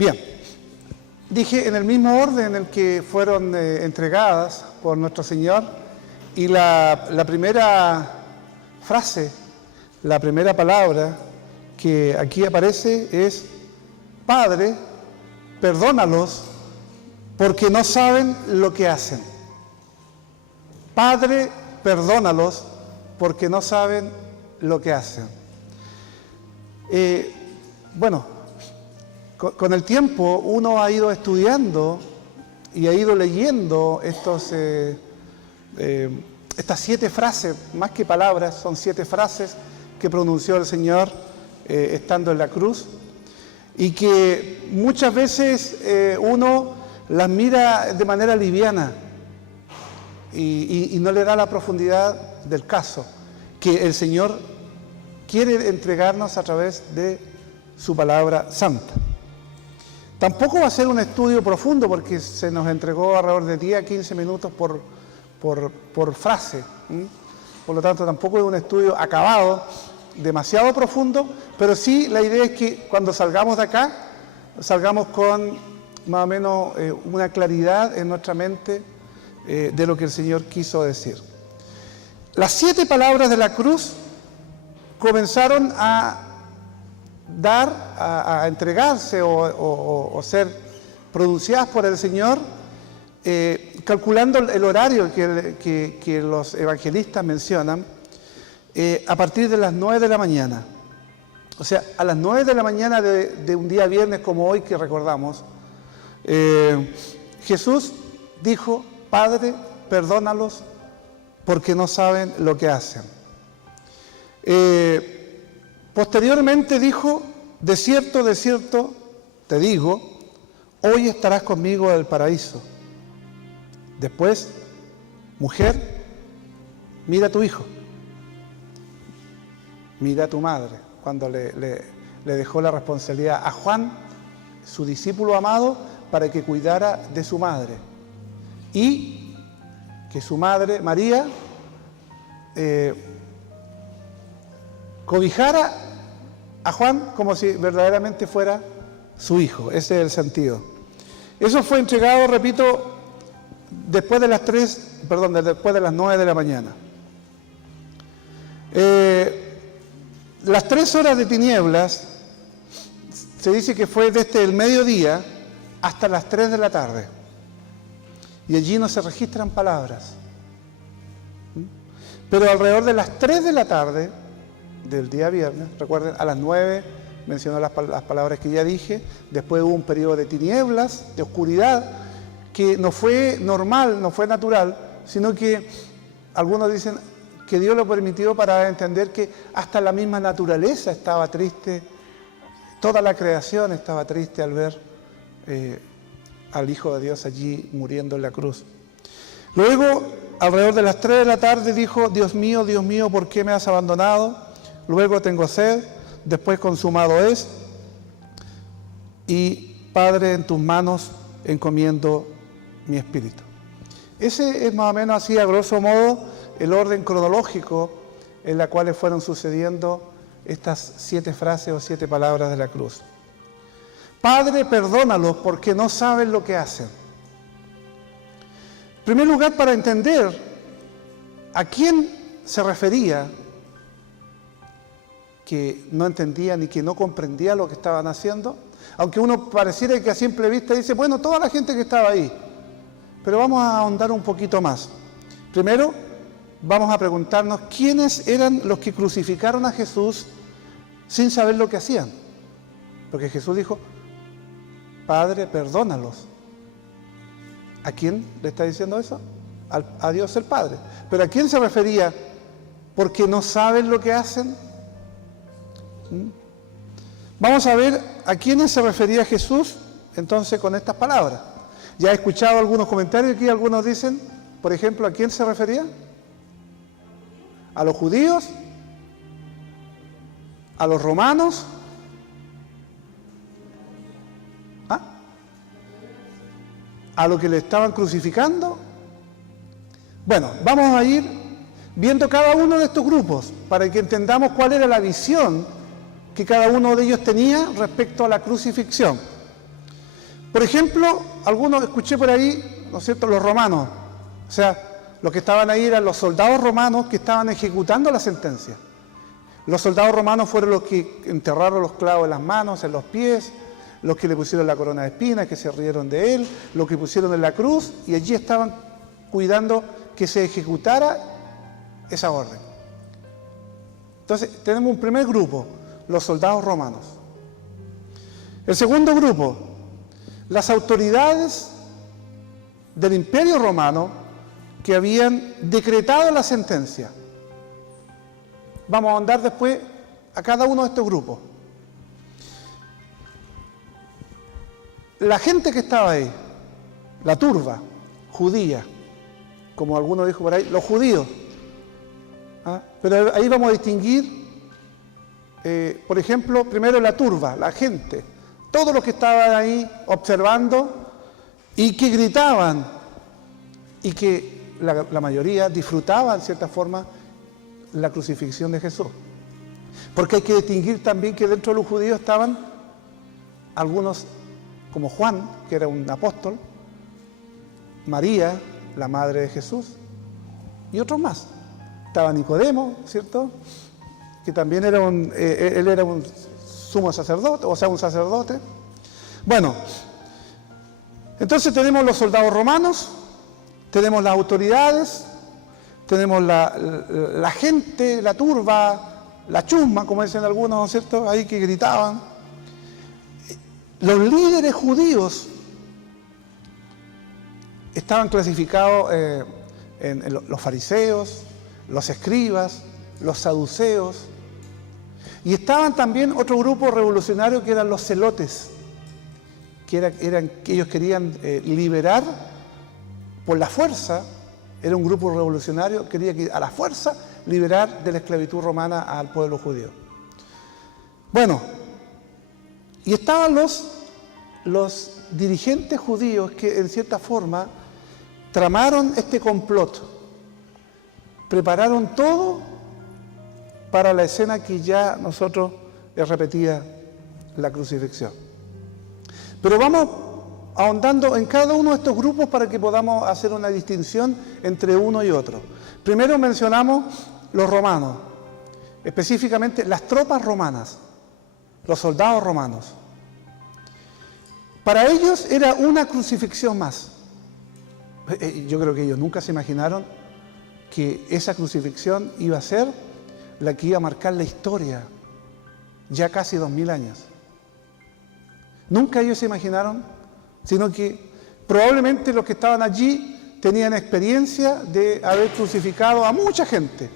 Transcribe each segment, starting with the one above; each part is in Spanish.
Bien, dije en el mismo orden en el que fueron entregadas por nuestro Señor, y la primera frase, la primera palabra que aquí aparece es: Padre, perdónalos porque no saben lo que hacen. Padre, perdónalos porque no saben lo que hacen. Bueno, con el tiempo uno ha ido estudiando y ha ido leyendo estas 7 frases, más que palabras, son 7 frases que pronunció el Señor estando en la cruz, y que muchas veces uno las mira de manera liviana y no le da la profundidad del caso que el Señor quiere entregarnos a través de su palabra santa. Tampoco va a ser un estudio profundo porque se nos entregó alrededor de 10 a 15 minutos por frase. Por lo tanto, tampoco es un estudio acabado, demasiado profundo, pero sí la idea es que cuando salgamos de acá, salgamos con más o menos una claridad en nuestra mente de lo que el Señor quiso decir. Las 7 palabras de la cruz comenzaron a entregarse o ser pronunciadas por el Señor, calculando el horario que los evangelistas mencionan, a partir de las 9 de la mañana. O sea, a las 9 de la mañana de un día viernes como hoy que recordamos, Jesús dijo: Padre, perdónalos porque no saben lo que hacen. Posteriormente dijo: de cierto, te digo, hoy estarás conmigo en el paraíso. Después: mujer, mira a tu hijo, mira a tu madre. Cuando le dejó la responsabilidad a Juan, su discípulo amado, para que cuidara de su madre. Y que su madre, María, cobijara a Juan como si verdaderamente fuera su hijo. Ese es el sentido. Eso fue entregado, repito, después de las 9 de la mañana. Las 3 horas de tinieblas, se dice que fue desde el mediodía hasta las 3 de la tarde. Y allí no se registran palabras. Pero alrededor de las 3 de la tarde del día viernes, recuerden, a las 9 mencionó las palabras que ya dije, después hubo un periodo de tinieblas, de oscuridad, que no fue normal, no fue natural, sino que algunos dicen que Dios lo permitió para entender que hasta la misma naturaleza estaba triste, toda la creación estaba triste al ver al Hijo de Dios allí muriendo en la cruz. Luego, alrededor de las 3 de la tarde dijo: Dios mío, ¿por qué me has abandonado? Luego: tengo sed. Después: consumado es. Y Padre, en tus manos encomiendo mi espíritu. Ese es más o menos así, a grosso modo, el orden cronológico en la cual fueron sucediendo estas 7 frases o 7 palabras de la cruz. Padre, perdónalos porque no saben lo que hacen. En primer lugar, para entender a quién se refería, que no entendían y que no comprendía lo que estaban haciendo, aunque uno pareciera que a simple vista dice: bueno, toda la gente que estaba ahí. Pero vamos a ahondar un poquito más. Primero, vamos a preguntarnos quiénes eran los que crucificaron a Jesús sin saber lo que hacían. Porque Jesús dijo: Padre, perdónalos. ¿A quién le está diciendo eso? A Dios el Padre. ¿Pero a quién se refería? ¿Porque no saben lo que hacen? Vamos a ver a quiénes se refería Jesús entonces con estas palabras. Ya he escuchado algunos comentarios aquí, algunos dicen, por ejemplo, ¿a quién se refería? ¿A los judíos? ¿A los romanos? ¿Ah? ¿A los que le estaban crucificando? Bueno, vamos a ir viendo cada uno de estos grupos para que entendamos cuál era la visión que cada uno de ellos tenía respecto a la crucifixión. Por ejemplo, algunos escuché por ahí, ¿no es cierto?, los romanos. O sea, los que estaban ahí eran los soldados romanos que estaban ejecutando la sentencia. Los soldados romanos fueron los que enterraron los clavos en las manos, en los pies, los que le pusieron la corona de espinas, que se rieron de él, los que pusieron en la cruz, y allí estaban cuidando que se ejecutara esa orden. Entonces, tenemos un primer grupo, los soldados romanos. El segundo grupo, las autoridades del Imperio Romano que habían decretado la sentencia. Vamos a ahondar después a cada uno de estos grupos. La gente que estaba ahí, la turba judía, como alguno dijo por ahí, los judíos. Pero ahí vamos a distinguir, por ejemplo, primero la turba, la gente, todos los que estaban ahí observando y que gritaban y que la mayoría disfrutaba en cierta forma la crucifixión de Jesús. Porque hay que distinguir también que dentro de los judíos estaban algunos como Juan, que era un apóstol, María, la madre de Jesús, y otros más. Estaba Nicodemo, ¿cierto?, que también era él era un sumo sacerdote, o sea, un sacerdote. Bueno, entonces tenemos los soldados romanos, tenemos las autoridades, tenemos la gente, la turba, la chusma, como dicen algunos, ¿no es cierto?, ahí que gritaban. Los líderes judíos estaban clasificados en los fariseos, los escribas, los saduceos, y estaban también otro grupo revolucionario que eran los celotes, que ellos querían liberar por la fuerza. Era un grupo revolucionario que quería a la fuerza liberar de la esclavitud romana al pueblo judío. Bueno, y estaban los dirigentes judíos que en cierta forma tramaron este complot, prepararon todo para la escena que ya nosotros les repetía, la crucifixión. Pero vamos ahondando en cada uno de estos grupos para que podamos hacer una distinción entre uno y otro. Primero mencionamos los romanos, específicamente las tropas romanas, los soldados romanos. Para ellos era una crucifixión más. Yo creo que ellos nunca se imaginaron que esa crucifixión iba a ser la que iba a marcar la historia, ya casi 2000 años. Nunca ellos se imaginaron, sino que probablemente los que estaban allí tenían experiencia de haber crucificado a mucha gente.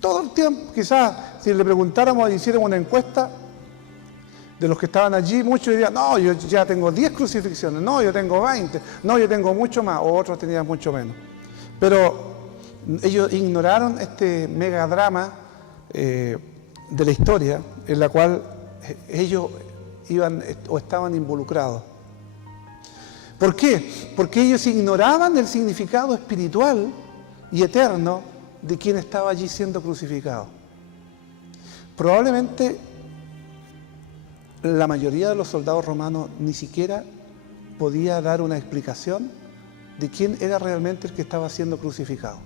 Todo el tiempo, quizás si le preguntáramos, hiciéramos una encuesta de los que estaban allí, muchos dirían, no, yo ya tengo 10 crucifixiones, no, yo tengo 20, no, yo tengo mucho más, o otros tenían mucho menos. Pero ellos ignoraron este megadrama de la historia en la cual ellos iban o estaban involucrados. ¿Por qué? Porque ellos ignoraban el significado espiritual y eterno de quien estaba allí siendo crucificado. Probablemente la mayoría de los soldados romanos ni siquiera podía dar una explicación de quién era realmente el que estaba siendo crucificado.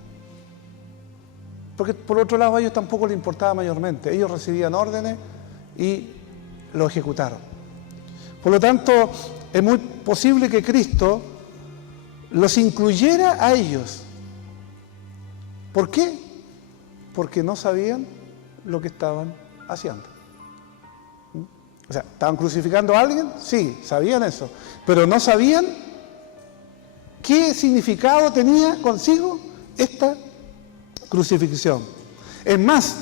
Porque por otro lado a ellos tampoco les importaba mayormente. Ellos recibían órdenes y lo ejecutaron. Por lo tanto, es muy posible que Cristo los incluyera a ellos. ¿Por qué? Porque no sabían lo que estaban haciendo. O sea, ¿estaban crucificando a alguien? Sí, sabían eso. Pero no sabían qué significado tenía consigo esta crucifixión. Es más,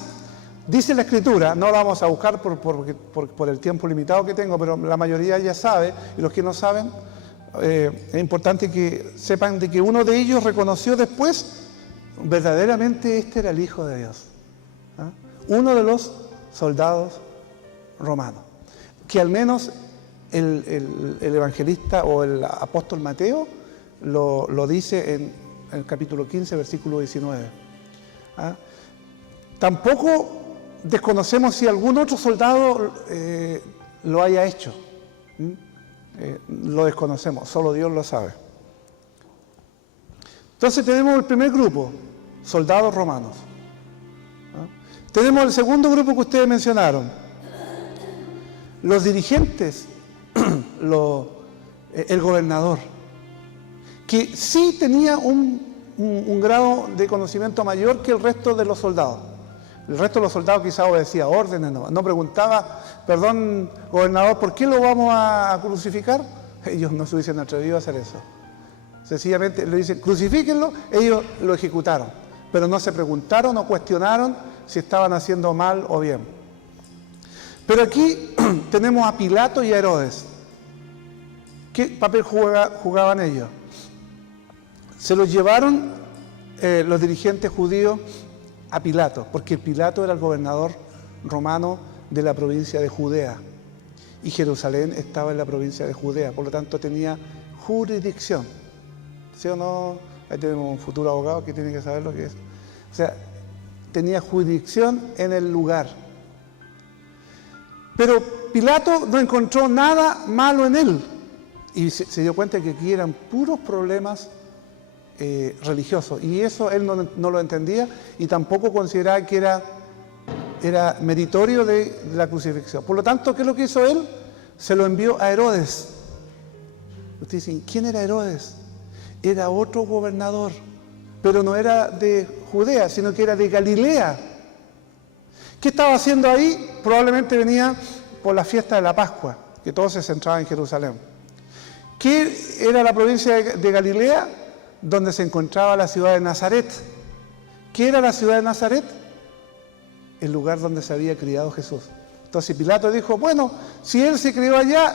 dice la Escritura, no la vamos a buscar por el tiempo limitado que tengo, pero la mayoría ya sabe, y los que no saben, es importante que sepan de que uno de ellos reconoció después, verdaderamente este era el Hijo de Dios. Uno de los soldados romanos, que al menos el evangelista o el apóstol Mateo lo dice en el capítulo 15, versículo 19. Tampoco desconocemos si algún otro soldado lo haya hecho. lo desconocemos, solo Dios lo sabe. Entonces tenemos el primer grupo, soldados romanos. Tenemos el segundo grupo que ustedes mencionaron, los dirigentes, el gobernador, que sí tenía un grado de conocimiento mayor que el resto de los soldados. El resto de los soldados quizás obedecía órdenes, no preguntaba, perdón, gobernador, ¿por qué lo vamos a crucificar? Ellos no se hubiesen atrevido a hacer eso. Sencillamente le dicen, crucifíquenlo, ellos lo ejecutaron, pero no se preguntaron o cuestionaron si estaban haciendo mal o bien. Pero aquí tenemos a Pilato y a Herodes. ¿Qué papel jugaban ellos? Se los llevaron los dirigentes judíos a Pilato, porque Pilato era el gobernador romano de la provincia de Judea y Jerusalén estaba en la provincia de Judea, por lo tanto tenía jurisdicción. ¿Sí o no? Ahí tenemos un futuro abogado que tiene que saber lo que es. O sea, tenía jurisdicción en el lugar. Pero Pilato no encontró nada malo en él y se dio cuenta que aquí eran puros problemas religiosos, y eso él no lo entendía y tampoco consideraba que era meritorio de la crucifixión. Por lo tanto, ¿qué es lo que hizo él? Se lo envió a Herodes. Ustedes dicen, ¿quién era Herodes? Era otro gobernador, pero no era de Judea, sino que era de Galilea. ¿Qué estaba haciendo ahí? Probablemente venía por la fiesta de la Pascua, que todo se centraba en Jerusalén. ¿Qué era la provincia de Galilea? Donde se encontraba la ciudad de Nazaret. ¿Qué era la ciudad de Nazaret? El lugar donde se había criado Jesús. Entonces Pilato dijo, bueno, si él se crió allá,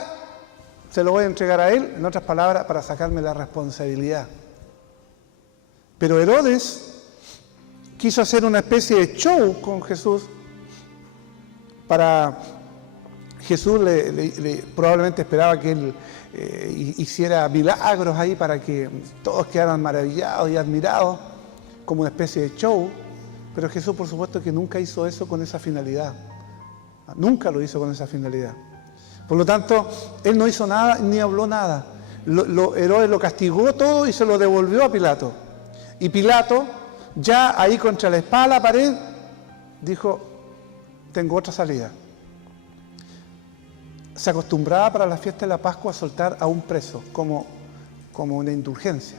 se lo voy a entregar a él, en otras palabras, para sacarme la responsabilidad. Pero Herodes quiso hacer una especie de show con Jesús. Jesús probablemente esperaba que él hiciera milagros ahí para que todos quedaran maravillados y admirados, como una especie de show, pero Jesús por supuesto que nunca hizo eso con esa finalidad, nunca lo hizo con esa finalidad. Por lo tanto, él no hizo nada ni habló nada. Herodes lo castigó todo y se lo devolvió a Pilato. Y Pilato, ya ahí contra la espada, la pared, dijo, tengo otra salida. Se acostumbraba para la fiesta de la Pascua a soltar a un preso como una indulgencia,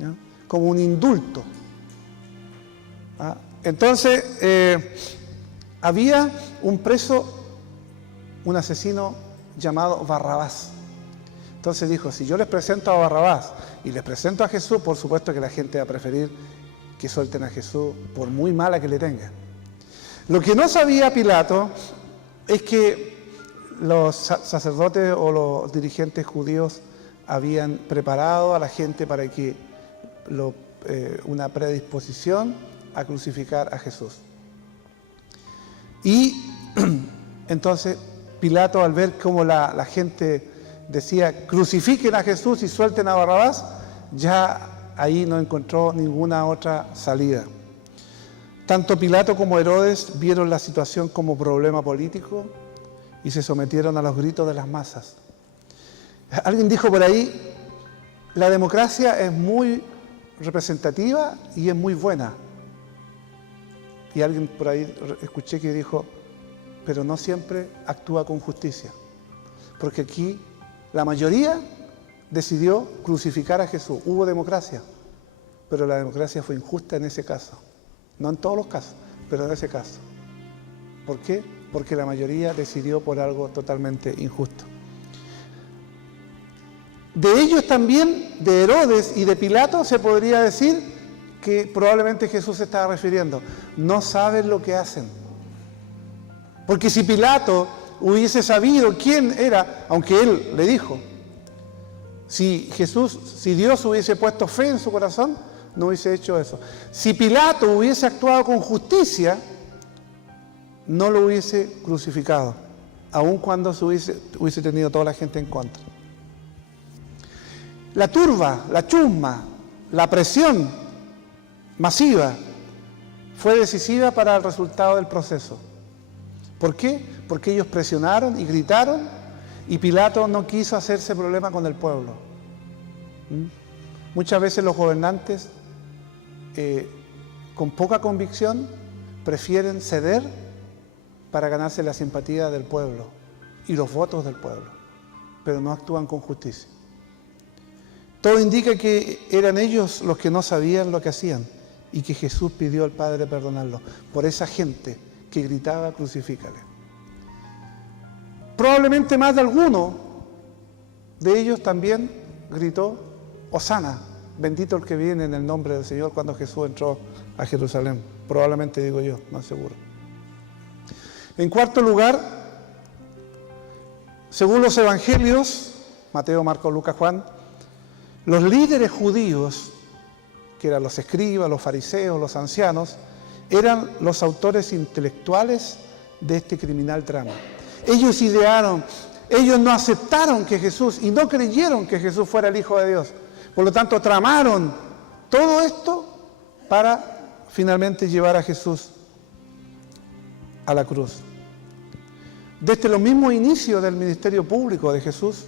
¿no? Como un indulto. Entonces, había un preso, un asesino llamado Barrabás. Entonces dijo, si yo les presento a Barrabás y les presento a Jesús, por supuesto que la gente va a preferir que suelten a Jesús por muy mala que le tenga. Lo que no sabía Pilato es que los sacerdotes o los dirigentes judíos habían preparado a la gente para que una predisposición a crucificar a Jesús. Y entonces Pilato, al ver cómo la gente decía crucifiquen a Jesús y suelten a Barrabás, ya ahí no encontró ninguna otra salida. Tanto Pilato como Herodes vieron la situación como problema político y se sometieron a los gritos de las masas. Alguien dijo por ahí, la democracia es muy representativa y es muy buena. Y alguien por ahí escuché que dijo, pero no siempre actúa con justicia. Porque aquí la mayoría decidió crucificar a Jesús. Hubo democracia, pero la democracia fue injusta en ese caso. No en todos los casos, pero en ese caso. ¿Por qué? Porque la mayoría decidió por algo totalmente injusto. De ellos también, de Herodes y de Pilato, se podría decir que probablemente Jesús se estaba refiriendo. No saben lo que hacen. Porque si Pilato hubiese sabido quién era, aunque él le dijo, si Dios hubiese puesto fe en su corazón, no hubiese hecho eso. Si Pilato hubiese actuado con justicia, no lo hubiese crucificado, aun cuando hubiese tenido toda la gente en contra. La turba, la chusma, la presión masiva fue decisiva para el resultado del proceso. ¿Por qué? Porque ellos presionaron y gritaron Y Pilato no quiso hacerse problema con el pueblo. Muchas veces los gobernantes, con poca convicción, prefieren ceder para ganarse la simpatía del pueblo y los votos del pueblo, pero no actúan con justicia. Todo indica que eran ellos los que no sabían lo que hacían y que Jesús pidió al Padre perdonarlos por esa gente que gritaba crucifícale. Probablemente más de alguno de ellos también gritó Hosana, bendito el que viene en el nombre del Señor, cuando Jesús entró a Jerusalén. Probablemente, digo yo, no seguro. En cuarto lugar, según los evangelios, Mateo, Marcos, Lucas, Juan, los líderes judíos, que eran los escribas, los fariseos, los ancianos, eran los autores intelectuales de este criminal drama. Ellos idearon, ellos no aceptaron que Jesús y no creyeron que Jesús fuera el Hijo de Dios. Por lo tanto, tramaron todo esto para finalmente llevar a Jesús a la cruz. Desde los mismos inicios del ministerio público de Jesús,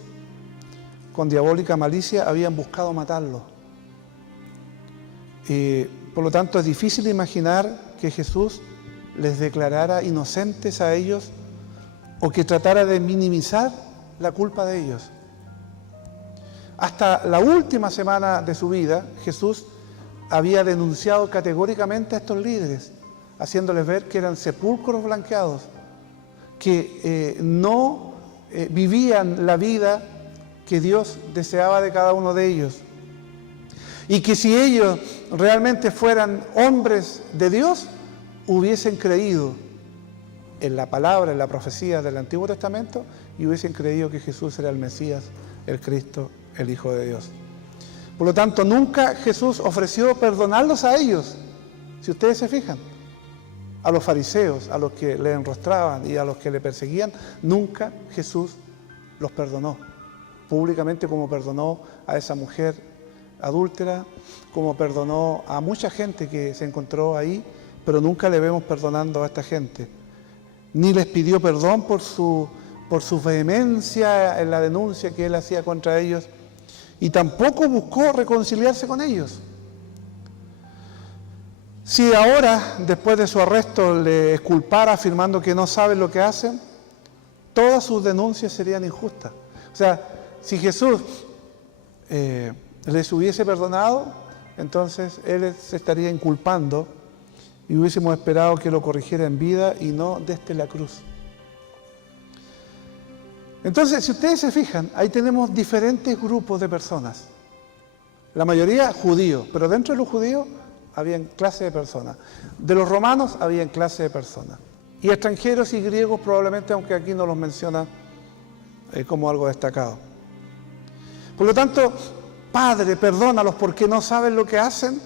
con diabólica malicia, habían buscado matarlo. Por lo tanto, es difícil imaginar que Jesús les declarara inocentes a ellos o que tratara de minimizar la culpa de ellos. Hasta la última semana de su vida, Jesús había denunciado categóricamente a estos líderes, haciéndoles ver que eran sepulcros blanqueados, que no vivían la vida que Dios deseaba de cada uno de ellos. Y que si ellos realmente fueran hombres de Dios, hubiesen creído en la palabra, en la profecía del Antiguo Testamento, y hubiesen creído que Jesús era el Mesías, el Cristo, el Hijo de Dios. Por lo tanto, nunca Jesús ofreció perdonarlos a ellos. Si ustedes se fijan, a los fariseos, a los que le enrostraban y a los que le perseguían, nunca Jesús los perdonó. Públicamente, como perdonó a esa mujer adúltera, como perdonó a mucha gente que se encontró ahí, pero nunca le vemos perdonando a esta gente. Ni les pidió perdón por su vehemencia en la denuncia que él hacía contra ellos, y tampoco buscó reconciliarse con ellos. Si ahora, después de su arresto, le exculpara afirmando que no saben lo que hacen, todas sus denuncias serían injustas. O sea, si Jesús les hubiese perdonado, entonces Él se estaría inculpando y hubiésemos esperado que lo corrigiera en vida y no desde la cruz. Entonces, si ustedes se fijan, ahí tenemos diferentes grupos de personas. La mayoría judíos, pero dentro de los judíos habían clase de personas. De los romanos habían clase de personas. Y extranjeros y griegos probablemente, aunque aquí no los menciona como algo destacado. Por lo tanto, Padre, perdónalos porque no saben lo que hacen,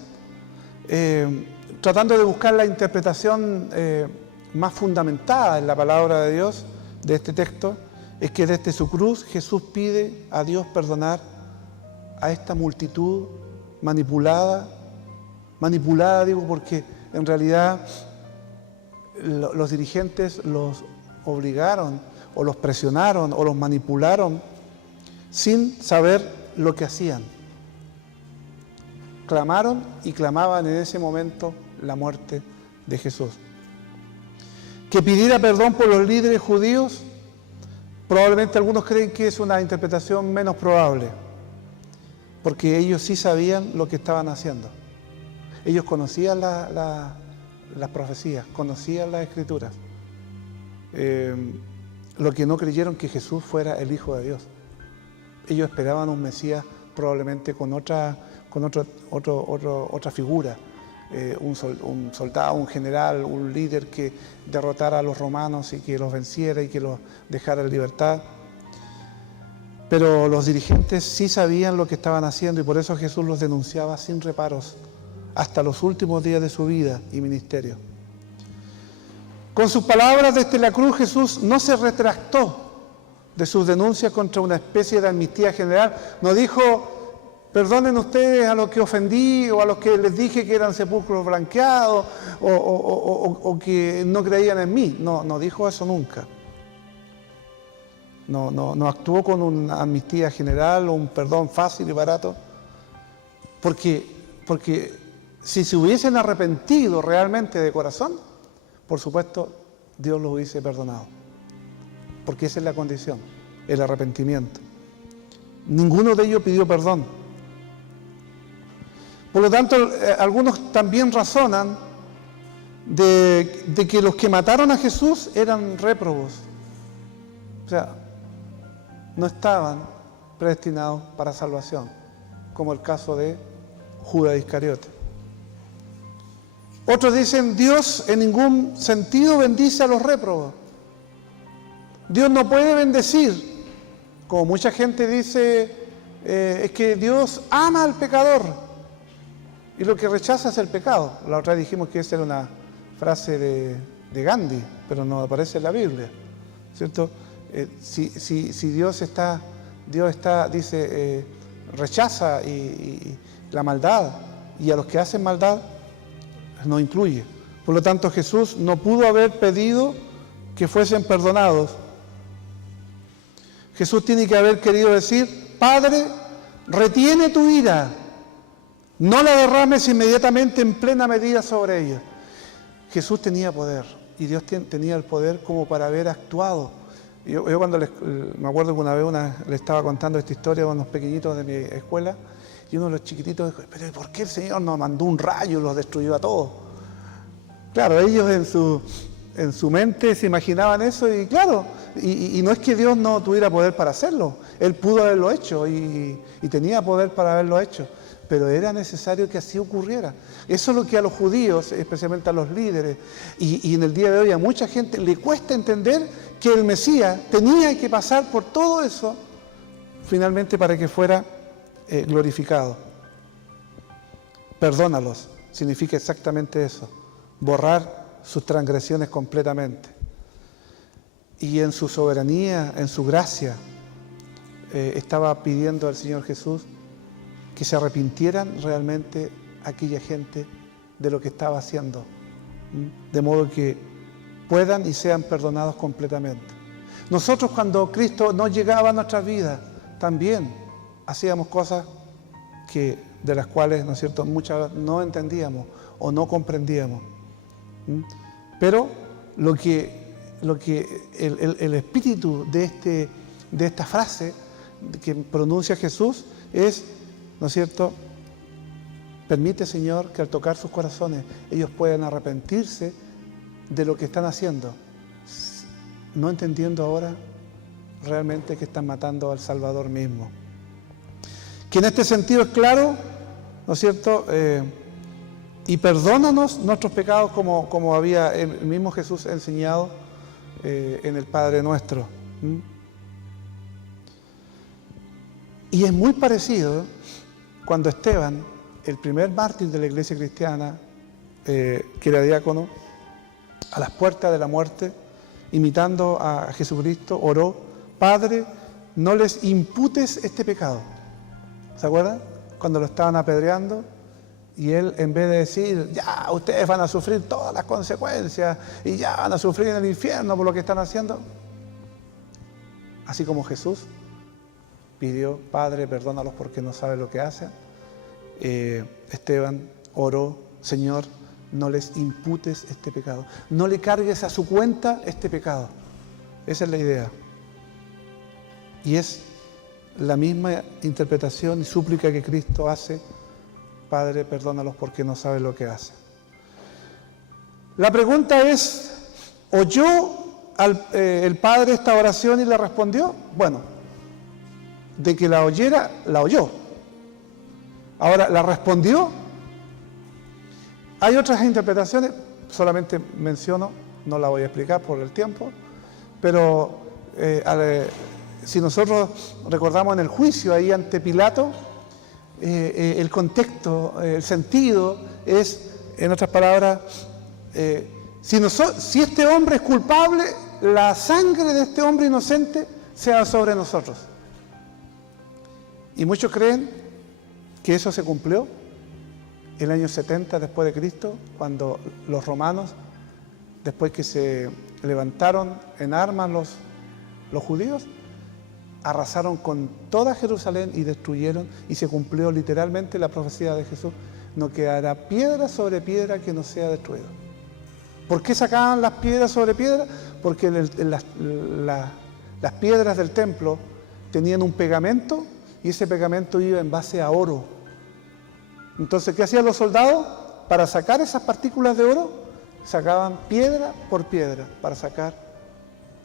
tratando de buscar la interpretación más fundamentada en la palabra de Dios de este texto, es que desde su cruz Jesús pide a Dios perdonar a esta multitud manipulada digo porque en realidad los dirigentes los obligaron o los presionaron o los manipularon sin saber lo que hacían. Clamaron y clamaban en ese momento la muerte de Jesús. Que pidiera perdón por los líderes judíos, probablemente algunos creen que es una interpretación menos probable, porque ellos sí sabían lo que estaban haciendo. Ellos conocían las profecías, conocían las Escrituras. Lo que no creyeron que Jesús fuera el Hijo de Dios. Ellos esperaban un Mesías probablemente con otra figura, un soldado, un general, un líder que derrotara a los romanos y que los venciera y que los dejara en libertad. Pero los dirigentes sí sabían lo que estaban haciendo y por eso Jesús los denunciaba sin reparos hasta los últimos días de su vida y ministerio. Con sus palabras desde la cruz, Jesús no se retractó de sus denuncias contra una especie de amnistía general. No dijo, perdonen ustedes a los que ofendí o a los que les dije que eran sepulcros blanqueados o que no creían en mí. No dijo eso nunca. no actuó con una amnistía general o un perdón fácil y barato, porque si se hubiesen arrepentido realmente de corazón, por supuesto, Dios los hubiese perdonado, porque esa es la condición, el arrepentimiento. Ninguno de ellos pidió perdón. Por lo tanto, algunos también razonan de que los que mataron a Jesús eran réprobos. O sea, no estaban predestinados para salvación, como el caso de Judas Iscariote. Otros dicen, Dios en ningún sentido bendice a los réprobos. Dios no puede bendecir, como mucha gente dice, es que Dios ama al pecador y lo que rechaza es el pecado. La otra vez dijimos que esa era una frase de Gandhi, pero no aparece en la Biblia, ¿cierto? Si Dios está, dice, rechaza y la maldad, y a los que hacen maldad no incluye. Por lo tanto, Jesús no pudo haber pedido que fuesen perdonados. Jesús tiene que haber querido decir, Padre, retiene tu ira, no la derrames inmediatamente en plena medida sobre ellos. Jesús tenía poder, y Dios tenía el poder como para haber actuado. Yo cuando me acuerdo que una vez le estaba contando esta historia a unos pequeñitos de mi escuela, y uno de los chiquititos dijo, pero ¿por qué el Señor nos mandó un rayo y los destruyó a todos? Claro, ellos en su mente se imaginaban eso, y claro, y no es que Dios no tuviera poder para hacerlo, Él pudo haberlo hecho y tenía poder para haberlo hecho, pero era necesario que así ocurriera. Eso es lo que a los judíos, especialmente a los líderes, y en el día de hoy a mucha gente le cuesta entender que el Mesías tenía que pasar por todo eso finalmente para que fuera glorificado. Perdónalos, significa exactamente eso, borrar sus transgresiones completamente. Y en su soberanía, en su gracia, estaba pidiendo al Señor Jesús que se arrepintieran realmente aquella gente de lo que estaba haciendo, de modo que puedan y sean perdonados completamente. Nosotros, cuando Cristo no llegaba a nuestras vidas, también hacíamos cosas de las cuales, ¿no es cierto?, muchas no entendíamos o no comprendíamos. Pero lo que el espíritu de esta frase que pronuncia Jesús es, ¿no es cierto?, permite, Señor, que al tocar sus corazones ellos puedan arrepentirse de lo que están haciendo, no entendiendo ahora realmente que están matando al Salvador mismo. Que en este sentido es claro, ¿no es cierto?, y perdónanos nuestros pecados como había el mismo Jesús enseñado en el Padre Nuestro. Y es muy parecido cuando Esteban, el primer mártir de la iglesia cristiana, que era diácono, a las puertas de la muerte, imitando a Jesucristo, oró, Padre, no les imputes este pecado. ¿Se acuerdan? Cuando lo estaban apedreando, y él, en vez de decir, ya, ustedes van a sufrir todas las consecuencias, y ya van a sufrir en el infierno por lo que están haciendo, así como Jesús pidió, Padre, perdónalos porque no saben lo que hacen, Esteban oró, Señor, no les imputes este pecado, no le cargues a su cuenta este pecado. Esa es la idea. Y es la misma interpretación y súplica que Cristo hace, Padre, perdónalos porque no saben lo que hacen. La pregunta es, ¿oyó el Padre esta oración y la respondió? Bueno, de que la oyera, la oyó. Ahora, ¿la respondió? Hay otras interpretaciones, solamente menciono, no la voy a explicar por el tiempo, pero si nosotros recordamos en el juicio ahí ante Pilato, el contexto, el sentido es, en otras palabras, si este hombre es culpable, la sangre de este hombre inocente sea sobre nosotros. Y muchos creen que eso se cumplió el año 70 después de Cristo, cuando los romanos, después que se levantaron en armas los judíos, arrasaron con toda Jerusalén y destruyeron, y se cumplió literalmente la profecía de Jesús: no quedará piedra sobre piedra que no sea destruida. ¿Por qué sacaban las piedras sobre piedra? Porque las piedras del templo tenían un pegamento, y ese pegamento iba en base a oro. Entonces, ¿qué hacían los soldados? Para sacar esas partículas de oro, sacaban piedra por piedra para sacar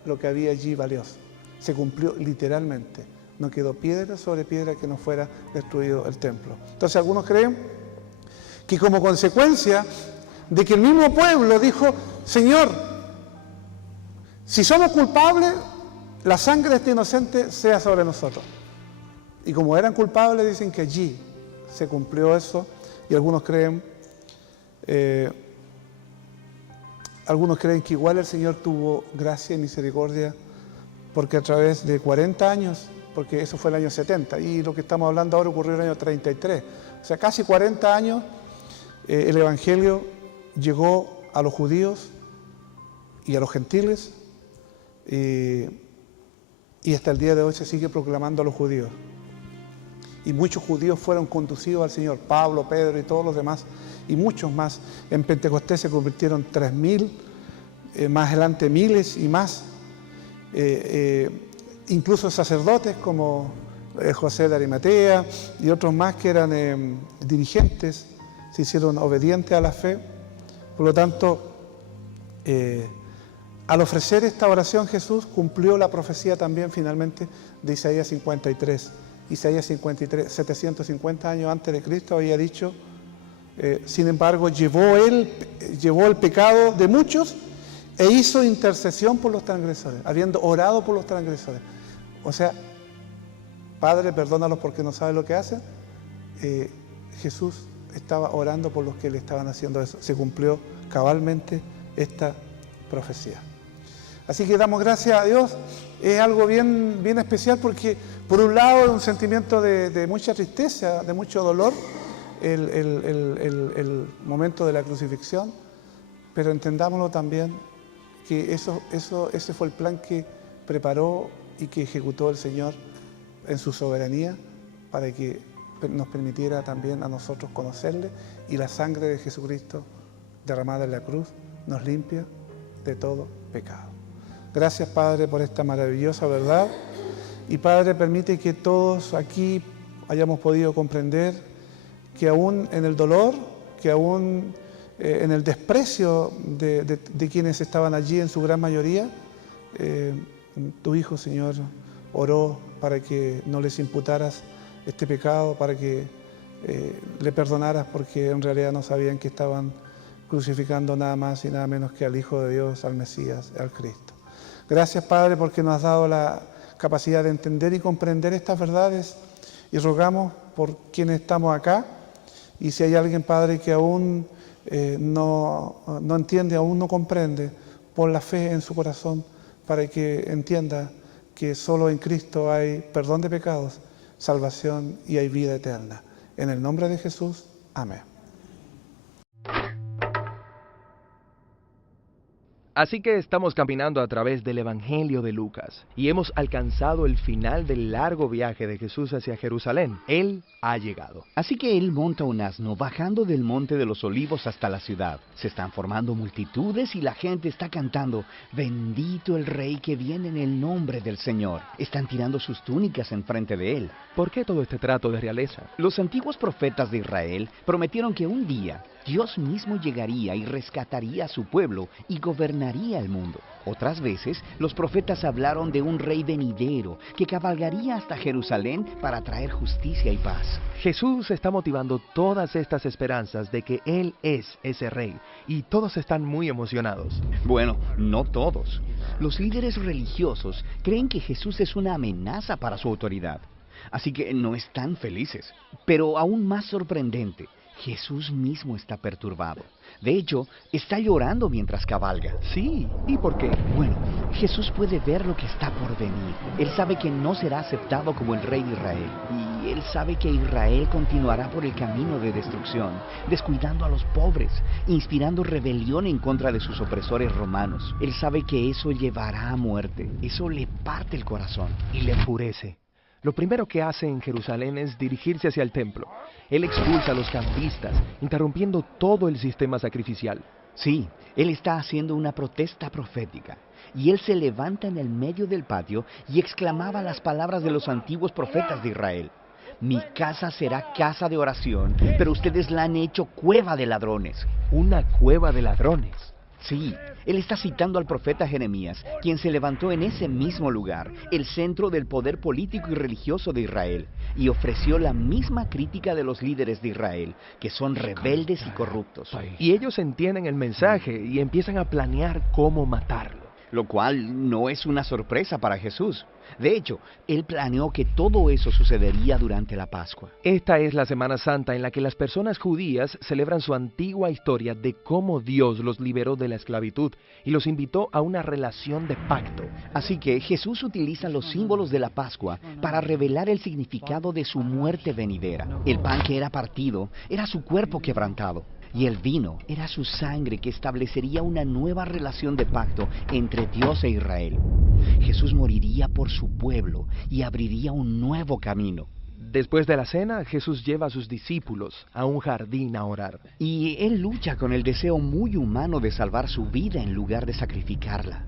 lo que había allí valioso. Se cumplió literalmente. No quedó piedra sobre piedra que no fuera destruido el templo. Entonces, algunos creen que como consecuencia de que el mismo pueblo dijo: Señor, si somos culpables, la sangre de este inocente sea sobre nosotros. Y como eran culpables, dicen que allí se cumplió eso. Y algunos creen que igual el Señor tuvo gracia y misericordia, porque a través de 40 años, porque eso fue el año 70, y lo que estamos hablando ahora ocurrió en el año 33, o sea, casi 40 años, el Evangelio llegó a los judíos y a los gentiles, y hasta el día de hoy se sigue proclamando a los judíos. Y muchos judíos fueron conducidos al Señor, Pablo, Pedro y todos los demás, y muchos más. En Pentecostés se convirtieron 3.000, más adelante miles y más. Incluso sacerdotes como José de Arimatea y otros más que eran dirigentes, se hicieron obedientes a la fe. Por lo tanto, al ofrecer esta oración, Jesús cumplió la profecía también finalmente de Isaías 53. Isaías 53, 750 años antes de Cristo, había dicho: sin embargo, llevó el pecado de muchos e hizo intercesión por los transgresores, habiendo orado por los transgresores. O sea, Padre, perdónalos porque no saben lo que hacen. Jesús estaba orando por los que le estaban haciendo eso. Se cumplió cabalmente esta profecía. Así que damos gracias a Dios. Es algo bien especial porque, por un lado, es un sentimiento de mucha tristeza, de mucho dolor, el momento de la crucifixión, pero entendámoslo también que ese fue el plan que preparó y que ejecutó el Señor en su soberanía para que nos permitiera también a nosotros conocerle, y la sangre de Jesucristo derramada en la cruz nos limpia de todo pecado. Gracias, Padre, por esta maravillosa verdad, y Padre, permite que todos aquí hayamos podido comprender que aún en el dolor, que aún en el desprecio de quienes estaban allí en su gran mayoría, tu Hijo, Señor, oró para que no les imputaras este pecado, para que le perdonaras, porque en realidad no sabían que estaban crucificando nada más y nada menos que al Hijo de Dios, al Mesías, al Cristo. Gracias, Padre, porque nos has dado la capacidad de entender y comprender estas verdades, y rogamos por quienes estamos acá, y si hay alguien, Padre, que aún no entiende, aún no comprende, pon la fe en su corazón para que entienda que solo en Cristo hay perdón de pecados, salvación y hay vida eterna. En el nombre de Jesús, amén. Así que estamos caminando a través del Evangelio de Lucas y hemos alcanzado el final del largo viaje de Jesús hacia Jerusalén. Él ha llegado. Así que él monta un asno bajando del monte de los Olivos hasta la ciudad. Se están formando multitudes y la gente está cantando: bendito el Rey que viene en el nombre del Señor. Están tirando sus túnicas enfrente de él. ¿Por qué todo este trato de realeza? Los antiguos profetas de Israel prometieron que un día Dios mismo llegaría y rescataría a su pueblo y gobernaría el mundo. Otras veces, los profetas hablaron de un rey venidero que cabalgaría hasta Jerusalén para traer justicia y paz. Jesús está motivando todas estas esperanzas de que Él es ese rey, y todos están muy emocionados. Bueno, no todos. Los líderes religiosos creen que Jesús es una amenaza para su autoridad, así que no están felices. Pero aún más sorprendente, Jesús mismo está perturbado. De hecho, está llorando mientras cabalga. Sí, ¿y por qué? Bueno, Jesús puede ver lo que está por venir. Él sabe que no será aceptado como el rey de Israel. Y él sabe que Israel continuará por el camino de destrucción, descuidando a los pobres, inspirando rebelión en contra de sus opresores romanos. Él sabe que eso llevará a muerte. Eso le parte el corazón. Y le enfurece. Lo primero que hace en Jerusalén es dirigirse hacia el templo. Él expulsa a los campistas, interrumpiendo todo el sistema sacrificial. Sí, él está haciendo una protesta profética. Y él se levanta en el medio del patio y exclamaba las palabras de los antiguos profetas de Israel. Mi casa será casa de oración, pero ustedes la han hecho cueva de ladrones. Una cueva de ladrones. Sí, él está citando al profeta Jeremías, quien se levantó en ese mismo lugar, el centro del poder político y religioso de Israel, y ofreció la misma crítica de los líderes de Israel, que son rebeldes y corruptos. Y ellos entienden el mensaje y empiezan a planear cómo matarlo. Lo cual no es una sorpresa para Jesús. De hecho, él planeó que todo eso sucedería durante la Pascua. Esta es la Semana Santa en la que las personas judías celebran su antigua historia de cómo Dios los liberó de la esclavitud y los invitó a una relación de pacto. Así que Jesús utiliza los símbolos de la Pascua para revelar el significado de su muerte venidera. El pan que era partido era su cuerpo quebrantado. Y el vino era su sangre que establecería una nueva relación de pacto entre Dios e Israel. Jesús moriría por su pueblo y abriría un nuevo camino. Después de la cena, Jesús lleva a sus discípulos a un jardín a orar. Y él lucha con el deseo muy humano de salvar su vida en lugar de sacrificarla.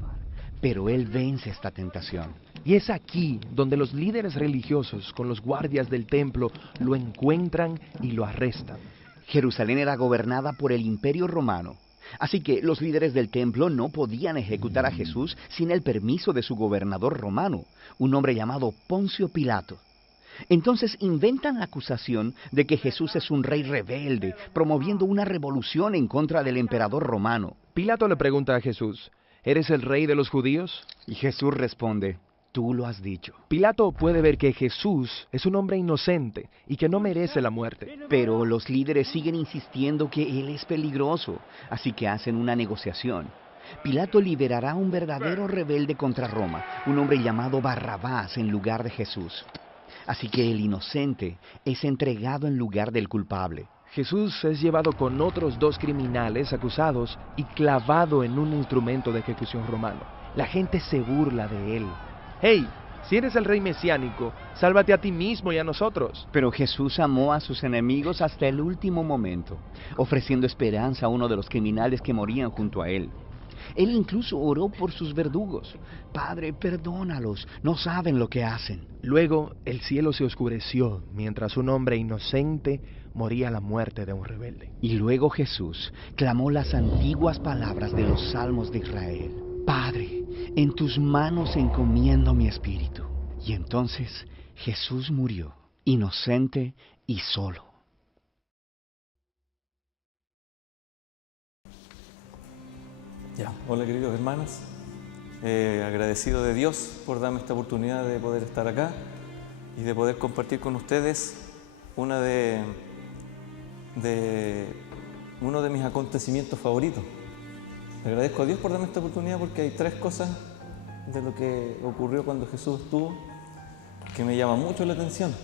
Pero él vence esta tentación. Y es aquí donde los líderes religiosos con los guardias del templo lo encuentran y lo arrestan. Jerusalén era gobernada por el Imperio Romano, así que los líderes del templo no podían ejecutar a Jesús sin el permiso de su gobernador romano, un hombre llamado Poncio Pilato. Entonces inventan la acusación de que Jesús es un rey rebelde, promoviendo una revolución en contra del emperador romano. Pilato le pregunta a Jesús, ¿eres el rey de los judíos? Y Jesús responde, tú lo has dicho. Pilato puede ver que Jesús es un hombre inocente y que no merece la muerte. Pero los líderes siguen insistiendo que él es peligroso, así que hacen una negociación. Pilato liberará a un verdadero rebelde contra Roma, un hombre llamado Barrabás en lugar de Jesús. Así que el inocente es entregado en lugar del culpable. Jesús es llevado con otros 2 criminales acusados y clavado en un instrumento de ejecución romano. La gente se burla de él. ¡Hey! Si eres el rey mesiánico, sálvate a ti mismo y a nosotros. Pero Jesús amó a sus enemigos hasta el último momento, ofreciendo esperanza a uno de los criminales que morían junto a él. Él incluso oró por sus verdugos. Padre, perdónalos, no saben lo que hacen. Luego, el cielo se oscureció mientras un hombre inocente moría la muerte de un rebelde. Y luego Jesús clamó las antiguas palabras de los Salmos de Israel. Padre, en tus manos encomiendo mi espíritu. Y entonces Jesús murió, inocente y solo. Ya, hola queridos hermanos, agradecido de Dios por darme esta oportunidad de poder estar acá y de poder compartir con ustedes uno de mis acontecimientos favoritos. Agradezco a Dios por darme esta oportunidad porque hay 3 cosas de lo que ocurrió cuando Jesús estuvo que me llama mucho la atención.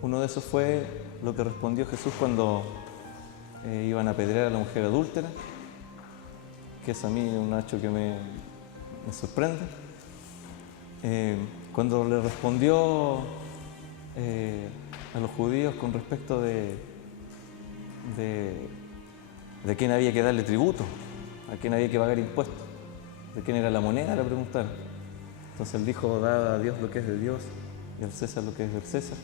Uno de esos fue lo que respondió Jesús cuando iban a apedrear a la mujer adúltera, que es a mí un hecho que me sorprende. Cuando le respondió a los judíos con respecto de quién había que darle tributo, a quién había que pagar impuestos, de quién era la moneda, le preguntaron. Entonces él dijo, dad a Dios lo que es de Dios y al César lo que es del César.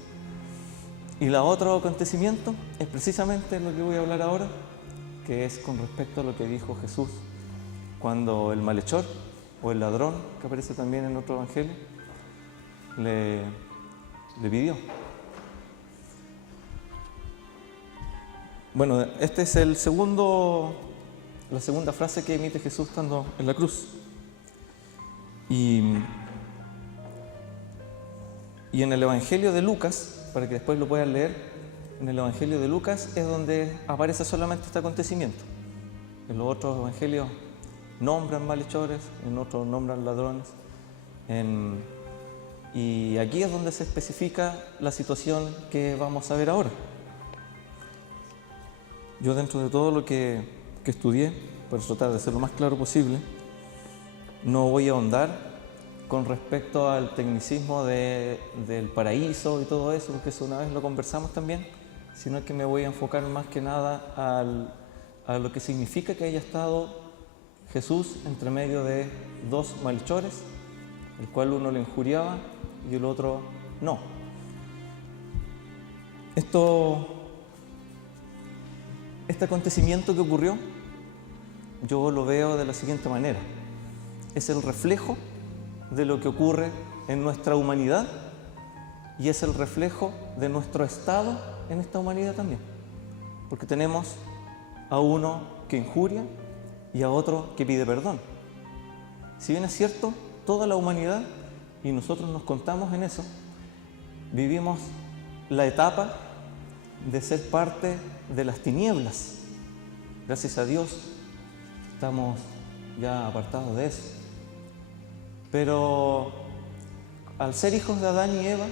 Y el otro acontecimiento es precisamente lo que voy a hablar ahora, que es con respecto a lo que dijo Jesús cuando el malhechor o el ladrón, que aparece también en otro evangelio, le pidió. Bueno, este es la segunda frase que emite Jesús estando en la cruz. Y en el Evangelio de Lucas, para que después lo puedan leer, en el Evangelio de Lucas es donde aparece solamente este acontecimiento. En los otros evangelios nombran malhechores, en otros nombran ladrones. Y aquí es donde se especifica la situación que vamos a ver ahora. Yo, dentro de todo lo que estudié, para tratar de ser lo más claro posible, no voy a ahondar con respecto al tecnicismo del paraíso y todo eso, porque eso una vez lo conversamos también, sino que me voy a enfocar más que nada a lo que significa que haya estado Jesús entre medio de dos malhechores, el cual uno le injuriaba y el otro no. Este acontecimiento que ocurrió, yo lo veo de la siguiente manera. Es el reflejo de lo que ocurre en nuestra humanidad y es el reflejo de nuestro estado en esta humanidad también. Porque tenemos a uno que injuria y a otro que pide perdón. Si bien es cierto, toda la humanidad, y nosotros nos contamos en eso, vivimos la etapa de ser parte de las tinieblas. Gracias a Dios estamos ya apartados de eso. Pero al ser hijos de Adán y Eva,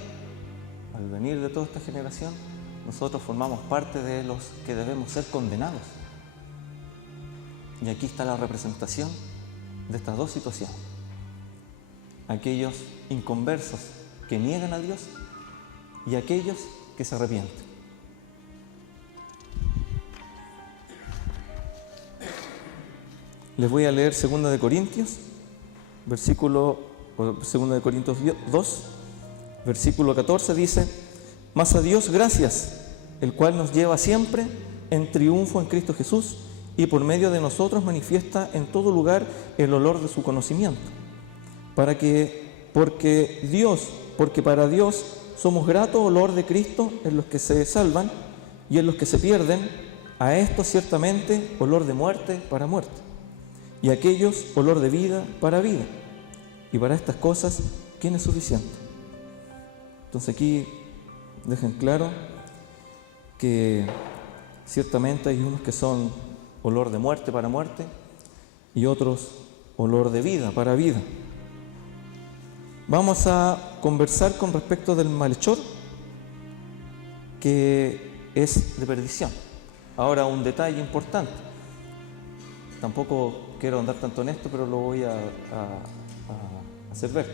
al venir de toda esta generación, nosotros formamos parte de los que debemos ser condenados. Y aquí está la representación de estas dos situaciones. Aquellos inconversos que niegan a Dios y aquellos que se arrepienten. Les voy a leer 2 de Corintios, 2 de Corintios 2, versículo 14, dice: mas a Dios gracias, el cual nos lleva siempre en triunfo en Cristo Jesús, y por medio de nosotros manifiesta en todo lugar el olor de su conocimiento. Porque para Dios somos grato olor de Cristo en los que se salvan y en los que se pierden, a estos ciertamente olor de muerte para muerte, y a aquellos olor de vida para vida. Y para estas cosas, ¿quién es suficiente? Entonces aquí dejen claro que ciertamente hay unos que son olor de muerte para muerte y otros olor de vida para vida. Vamos a conversar con respecto del malhechor, que es de perdición. Ahora, un detalle importante. Tampoco quiero andar tanto en esto, pero lo voy a hacer ver.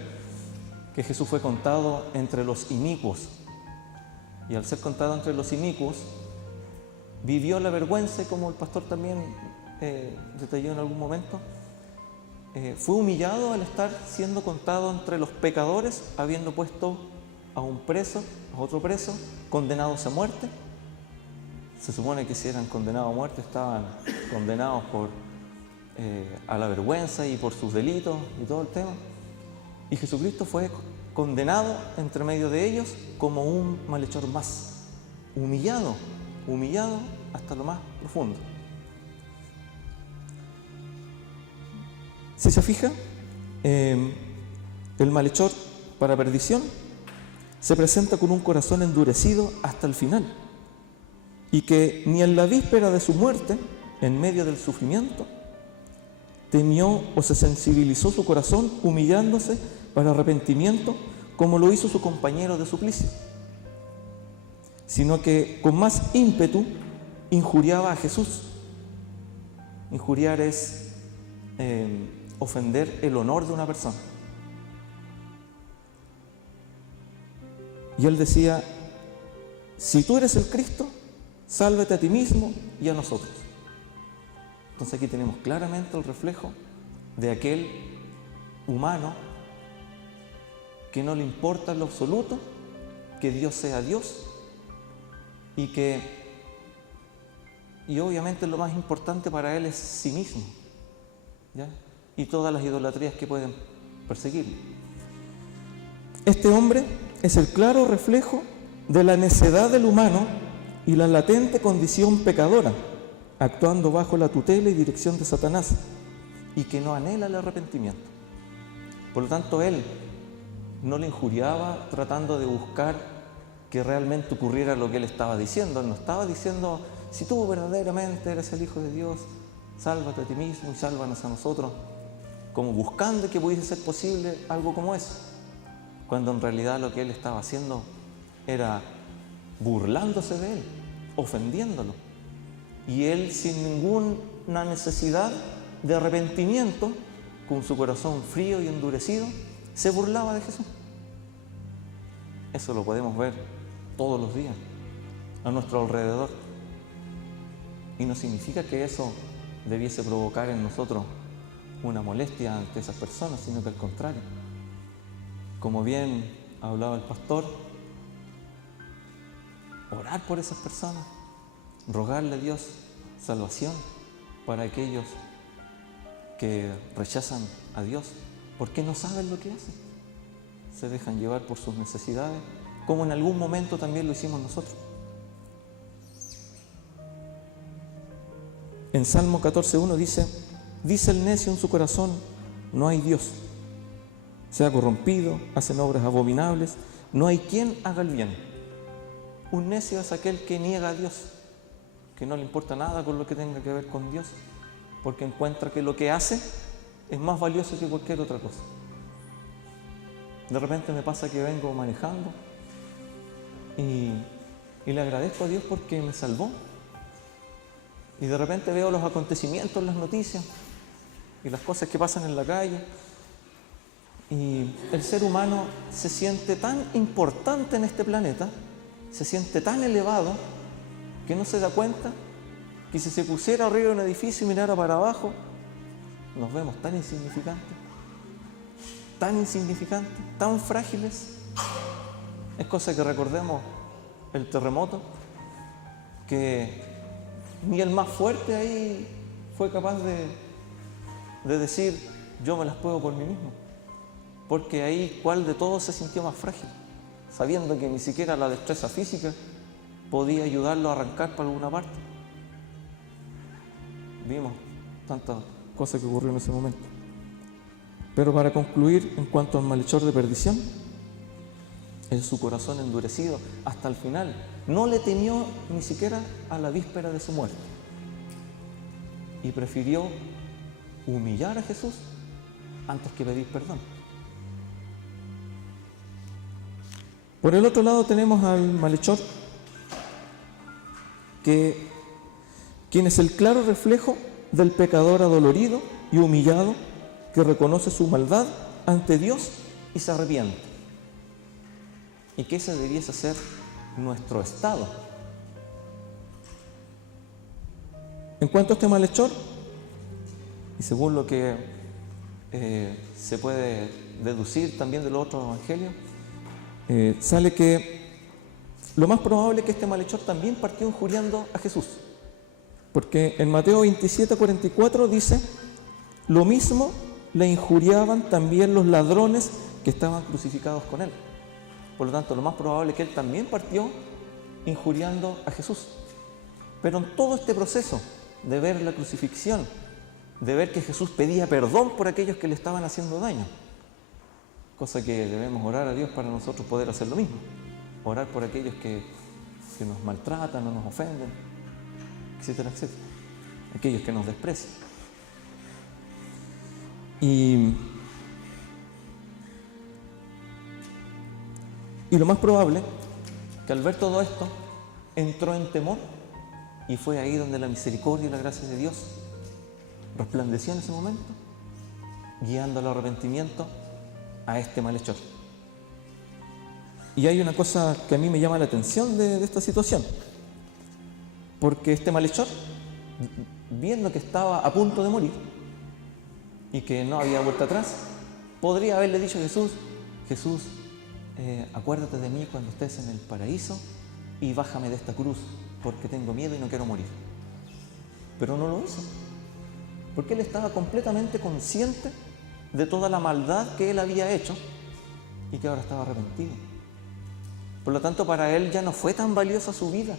Que Jesús fue contado entre los inicuos. Y al ser contado entre los inicuos, vivió la vergüenza, como el pastor también detalló en algún momento. Fue humillado al estar siendo contado entre los pecadores, habiendo puesto a un preso, a otro preso, condenados a muerte. Se supone que si eran condenados a muerte, estaban condenados a la vergüenza y por sus delitos y todo el tema. Y Jesucristo fue condenado entre medio de ellos como un malhechor más, humillado hasta lo más profundo. Si se fija, el malhechor para perdición se presenta con un corazón endurecido hasta el final, y que ni en la víspera de su muerte, en medio del sufrimiento, temió o se sensibilizó su corazón humillándose para arrepentimiento como lo hizo su compañero de suplicio, sino que con más ímpetu injuriaba a Jesús. Injuriar es ofender el honor de una persona. Y él decía: si tú eres el Cristo, sálvate a ti mismo y a nosotros. Entonces aquí tenemos claramente el reflejo de aquel humano que no le importa en lo absoluto que Dios sea Dios y obviamente lo más importante para él es sí mismo, ¿ya? Y todas las idolatrías que pueden perseguirlo. Este hombre es el claro reflejo de la necedad del humano y la latente condición pecadora, actuando bajo la tutela y dirección de Satanás, y que no anhela el arrepentimiento. Por lo tanto, él no le injuriaba tratando de buscar que realmente ocurriera lo que él estaba diciendo. Él no estaba diciendo, si tú verdaderamente eres el Hijo de Dios, sálvate a ti mismo y sálvanos a nosotros, como buscando que pudiese ser posible algo como eso, cuando en realidad lo que él estaba haciendo era burlándose de él, ofendiéndolo, y él sin ninguna necesidad de arrepentimiento, con su corazón frío y endurecido, se burlaba de Jesús. Eso lo podemos ver todos los días a nuestro alrededor, y no significa que eso debiese provocar en nosotros una molestia ante esas personas, sino que al contrario, como bien hablaba el pastor, orar por esas personas, rogarle a Dios salvación para aquellos que rechazan a Dios porque no saben lo que hacen, se dejan llevar por sus necesidades, como en algún momento también lo hicimos nosotros. En Salmo 14:1 dice el necio en su corazón, no hay Dios. Se ha corrompido, hacen obras abominables, no hay quien haga el bien. Un necio es aquel que niega a Dios, que no le importa nada con lo que tenga que ver con Dios, porque encuentra que lo que hace es más valioso que cualquier otra cosa. De repente me pasa que vengo manejando y le agradezco a Dios porque me salvó. Y de repente veo los acontecimientos en las noticias y las cosas que pasan en la calle, y el ser humano se siente tan importante en este planeta, se siente tan elevado, que no se da cuenta que si se pusiera arriba de un edificio y mirara para abajo, nos vemos tan insignificantes, tan frágiles. Es cosa que recordemos el terremoto, que ni el más fuerte ahí fue capaz de decir, yo me las puedo por mí mismo. Porque ahí, ¿cuál de todos se sintió más frágil? Sabiendo que ni siquiera la destreza física podía ayudarlo a arrancar para alguna parte. Vimos tantas cosas que ocurrieron en ese momento. Pero para concluir, en cuanto al malhechor de perdición, en su corazón endurecido hasta el final, no le temió ni siquiera a la víspera de su muerte, y prefirió humillar a Jesús antes que pedir perdón. Por el otro lado tenemos al malhechor, quien es el claro reflejo del pecador adolorido y humillado que reconoce su maldad ante Dios y se arrepiente. Y que ese debiese ser nuestro estado. En cuanto a este malhechor, y según lo que se puede deducir también de los otros evangelios, sale que lo más probable es que este malhechor también partió injuriando a Jesús. Porque en Mateo 27:44 dice, lo mismo le injuriaban también los ladrones que estaban crucificados con él. Por lo tanto, lo más probable es que él también partió injuriando a Jesús. Pero en todo este proceso de ver la crucifixión, de ver que Jesús pedía perdón por aquellos que le estaban haciendo daño, cosa que debemos orar a Dios para nosotros poder hacer lo mismo, orar por aquellos que nos maltratan o nos ofenden, etcétera, etcétera, aquellos que nos desprecian. Y lo más probable que al ver todo esto entró en temor, y fue ahí donde la misericordia y la gracia de Dios resplandeció en ese momento, guiando al arrepentimiento a este malhechor. Y hay una cosa que a mí me llama la atención de esta situación, porque este malhechor, viendo que estaba a punto de morir y que no había vuelta atrás, podría haberle dicho a Jesús, acuérdate de mí cuando estés en el paraíso y bájame de esta cruz porque tengo miedo y no quiero morir. Pero no lo hizo, porque él estaba completamente consciente de toda la maldad que él había hecho y que ahora estaba arrepentido. Por lo tanto, para él ya no fue tan valiosa su vida,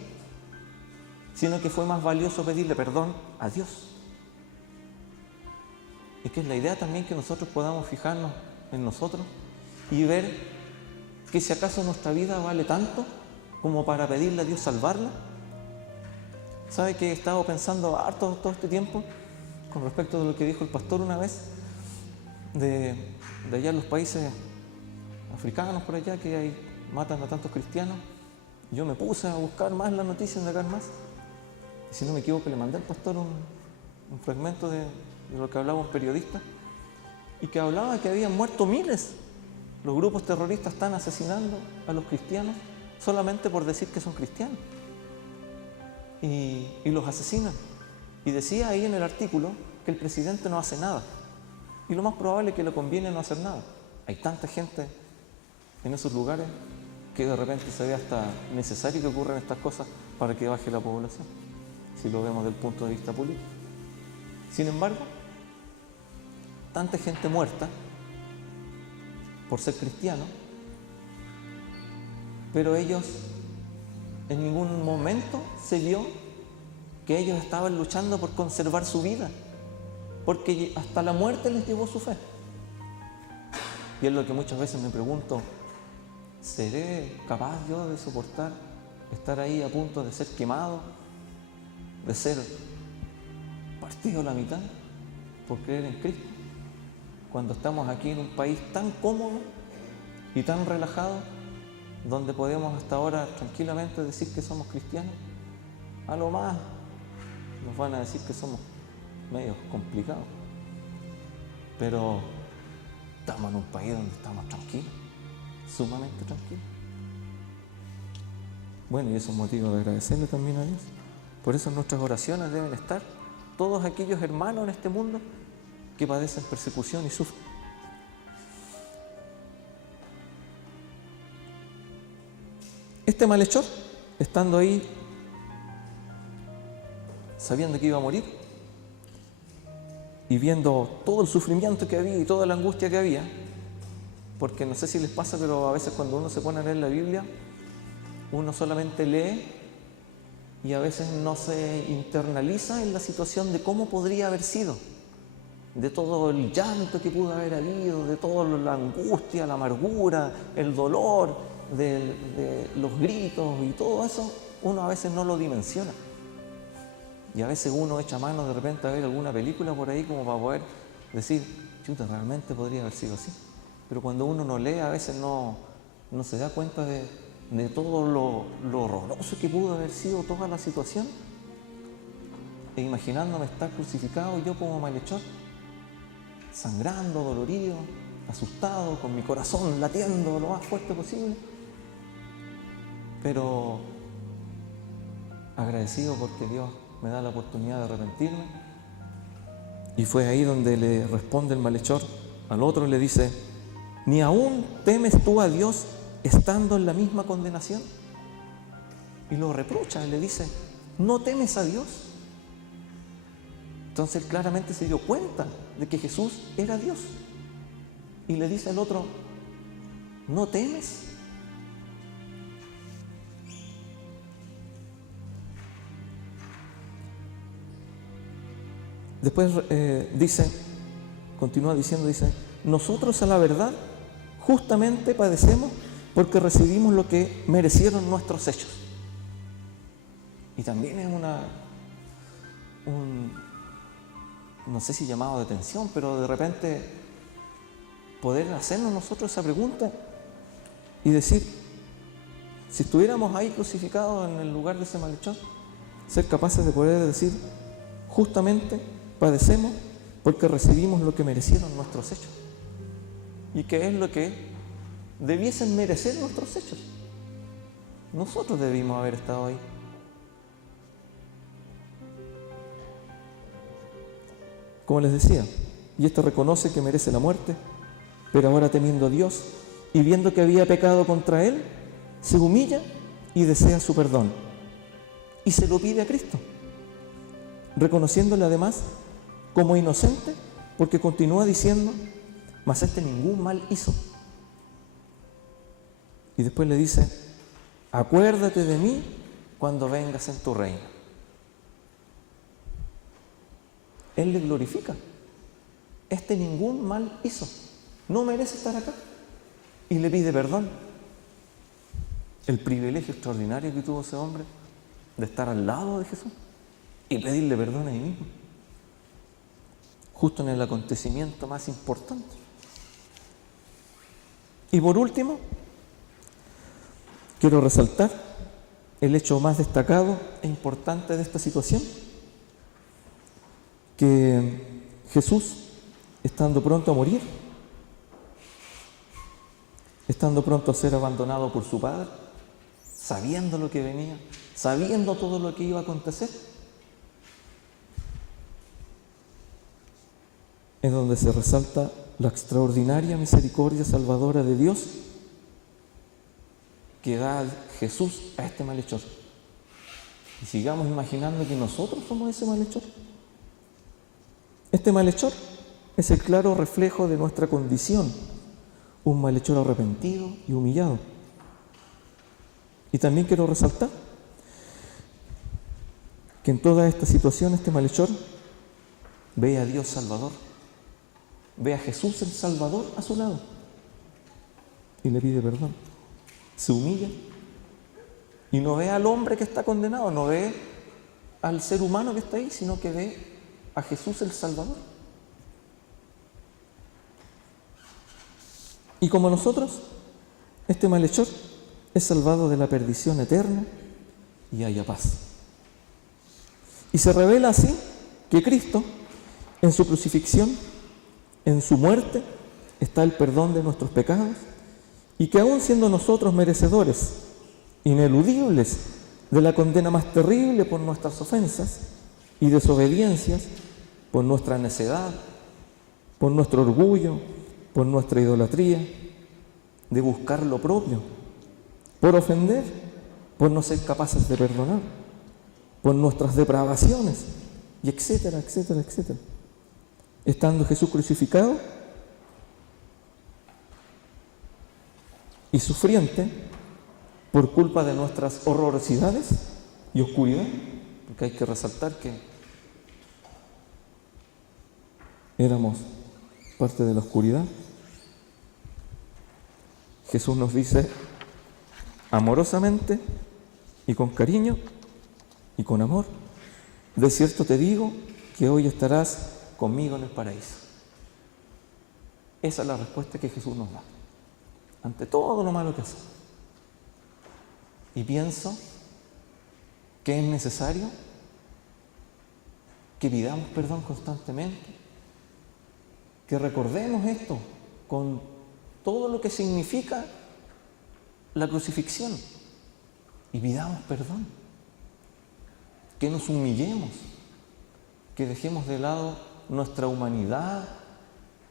sino que fue más valioso pedirle perdón a Dios. Y que es la idea también que nosotros podamos fijarnos en nosotros y ver que si acaso nuestra vida vale tanto como para pedirle a Dios salvarla. ¿Sabe que he estado pensando harto todo este tiempo con respecto de lo que dijo el pastor una vez de allá en los países africanos por allá que matan a tantos cristianos? Yo me puse a buscar más las noticias, de acá más, y si no me equivoco le mandé al pastor un fragmento de lo que hablaba un periodista, y que hablaba que habían muerto miles. Los grupos terroristas están asesinando a los cristianos solamente por decir que son cristianos, y los asesinan. Y decía ahí en el artículo que el presidente no hace nada, y lo más probable es que le conviene no hacer nada. Hay tanta gente en esos lugares que de repente se ve hasta necesario que ocurran estas cosas para que baje la población, si lo vemos desde el punto de vista político. Sin embargo, tanta gente muerta por ser cristiano, pero ellos en ningún momento se vio que ellos estaban luchando por conservar su vida, porque hasta la muerte les llevó su fe. Y es lo que muchas veces me pregunto: ¿seré capaz yo de soportar estar ahí a punto de ser quemado, de ser partido a la mitad por creer en Cristo, cuando estamos aquí en un país tan cómodo y tan relajado, donde podemos hasta ahora tranquilamente decir que somos cristianos? A lo más nos van a decir que somos medios complicados, pero estamos en un país donde estamos tranquilos, sumamente tranquilos. Bueno, y eso es motivo de agradecerle también a Dios. Por eso en nuestras oraciones deben estar todos aquellos hermanos en este mundo que padecen persecución y sufren. Este malhechor, estando ahí, sabiendo que iba a morir y viendo todo el sufrimiento que había y toda la angustia que había, porque no sé si les pasa, pero a veces cuando uno se pone a leer la Biblia, uno solamente lee y a veces no se internaliza en la situación de cómo podría haber sido, de todo el llanto que pudo haber habido, de toda la angustia, la amargura, el dolor, de los gritos y todo eso. Uno a veces no lo dimensiona, y a veces uno echa mano de repente a ver alguna película por ahí como para poder decir: chuta, realmente podría haber sido así. Pero cuando uno no lee, a veces no se da cuenta de todo lo horroroso que pudo haber sido toda la situación. E imaginándome estar crucificado yo como malhechor, sangrando, dolorido, asustado, con mi corazón latiendo lo más fuerte posible, pero agradecido porque Dios me da la oportunidad de arrepentirme. Y fue ahí donde le responde el malhechor al otro, le dice: ¿ni aún temes tú a Dios estando en la misma condenación? Y lo reprocha, le dice: ¿no temes a Dios? Entonces él claramente se dio cuenta de que Jesús era Dios, y le dice al otro: ¿no temes? Después continúa diciendo, nosotros a la verdad justamente padecemos porque recibimos lo que merecieron nuestros hechos. Y también es no sé si llamado de atención, pero de repente poder hacernos nosotros esa pregunta y decir, si estuviéramos ahí crucificados en el lugar de ese malhechor, ser capaces de poder decir, justamente padecemos porque recibimos lo que merecieron nuestros hechos. ¿Y qué es lo que debiesen merecer nuestros hechos? Nosotros debimos haber estado ahí. Como les decía, y este reconoce que merece la muerte, pero ahora temiendo a Dios y viendo que había pecado contra Él, se humilla y desea su perdón. Y se lo pide a Cristo, reconociéndole además como inocente, porque continúa diciendo, mas este ningún mal hizo. Y después le dice, acuérdate de mí cuando vengas en tu reino. Él le glorifica. Este ningún mal hizo. No merece estar acá. Y le pide perdón. el privilegio extraordinario que tuvo ese hombre de estar al lado de Jesús y pedirle perdón ahí mismo, justo en el acontecimiento más importante. Y por último, quiero resaltar el hecho más destacado e importante de esta situación, que Jesús, estando pronto a morir, estando pronto a ser abandonado por su Padre, sabiendo lo que venía, sabiendo todo lo que iba a acontecer, es donde se resalta la extraordinaria misericordia salvadora de Dios que da Jesús a este malhechor. Y sigamos imaginando que nosotros somos ese malhechor. Este malhechor es el claro reflejo de nuestra condición, un malhechor arrepentido y humillado. Y también quiero resaltar que en toda esta situación este malhechor ve a Dios Salvador, ve a Jesús el Salvador a su lado y le pide perdón. Se humilla y no ve al hombre que está condenado, no ve al ser humano que está ahí, sino que ve a Jesús el Salvador. Y como nosotros, este malhechor es salvado de la perdición eterna y haya paz. Y se revela así que Cristo, en su crucifixión, en su muerte, está el perdón de nuestros pecados, y que aún siendo nosotros merecedores, ineludibles de la condena más terrible por nuestras ofensas y desobediencias, por nuestra necedad, por nuestro orgullo, por nuestra idolatría, de buscar lo propio, por ofender, por no ser capaces de perdonar, por nuestras depravaciones, y etcétera, etcétera, etcétera. Estando Jesús crucificado y sufriente por culpa de nuestras horrorosidades y oscuridad, porque hay que resaltar que éramos parte de la oscuridad, Jesús nos dice amorosamente y con cariño y con amor: de cierto te digo que hoy estarás conmigo en el paraíso. Esa es la respuesta que Jesús nos da ante todo lo malo que hacemos. Y pienso que es necesario que pidamos perdón constantemente, que recordemos esto con todo lo que significa la crucifixión y pidamos perdón, que nos humillemos, que dejemos de lado nuestra humanidad,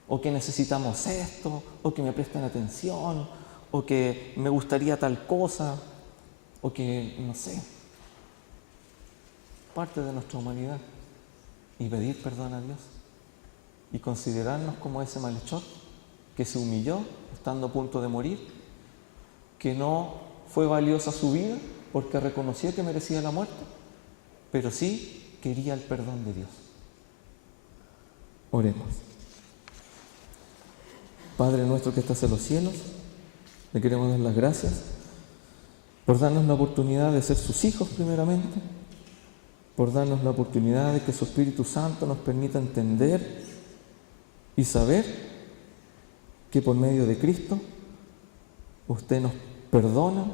o que necesitamos esto, o que me presten atención, o que me gustaría tal cosa, o que, no sé, parte de nuestra humanidad, y pedir perdón a Dios y considerarnos como ese malhechor que se humilló estando a punto de morir, que no fue valiosa su vida porque reconoció que merecía la muerte, pero sí quería el perdón de Dios. Oremos. Padre nuestro que estás en los cielos, le queremos dar las gracias por darnos la oportunidad de ser sus hijos primeramente, por darnos la oportunidad de que su Espíritu Santo nos permita entender y saber que por medio de Cristo usted nos perdona,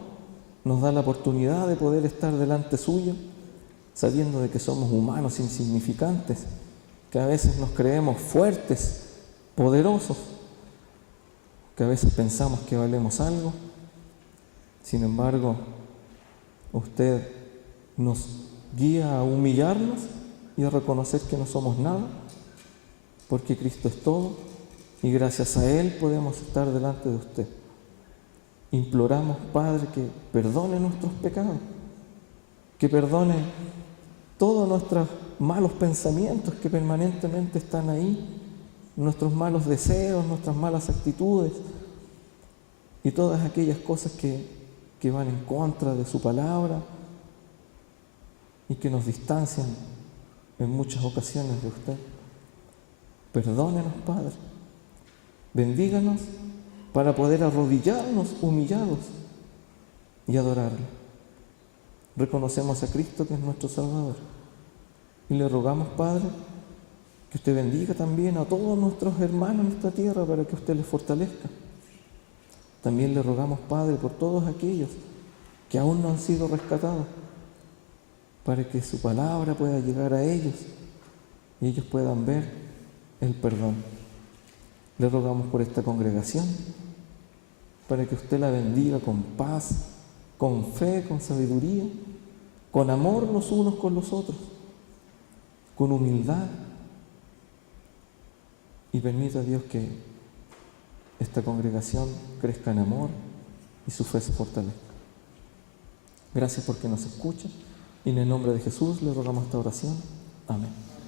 nos da la oportunidad de poder estar delante suyo, sabiendo de que somos humanos insignificantes, que a veces nos creemos fuertes, poderosos, que a veces pensamos que valemos algo. Sin embargo, usted nos guía a humillarnos y a reconocer que no somos nada, porque Cristo es todo y gracias a Él podemos estar delante de usted. Imploramos, Padre, que perdone nuestros pecados, que perdone todos nuestros malos pensamientos que permanentemente están ahí, nuestros malos deseos, nuestras malas actitudes y todas aquellas cosas que van en contra de su palabra y que nos distancian en muchas ocasiones de usted. Perdónenos, Padre. Bendíganos para poder arrodillarnos humillados y adorarle. Reconocemos a Cristo que es nuestro Salvador y le rogamos, Padre, que usted bendiga también a todos nuestros hermanos en esta tierra para que usted les fortalezca. También le rogamos, Padre, por todos aquellos que aún no han sido rescatados, para que su palabra pueda llegar a ellos y ellos puedan ver el perdón. Le rogamos por esta congregación, para que usted la bendiga con paz, con fe, con sabiduría, con amor los unos con los otros, con humildad, y permita a Dios que esta congregación crezca en amor y su fe se fortalezca. Gracias porque nos escucha y en el nombre de Jesús le rogamos esta oración. Amén.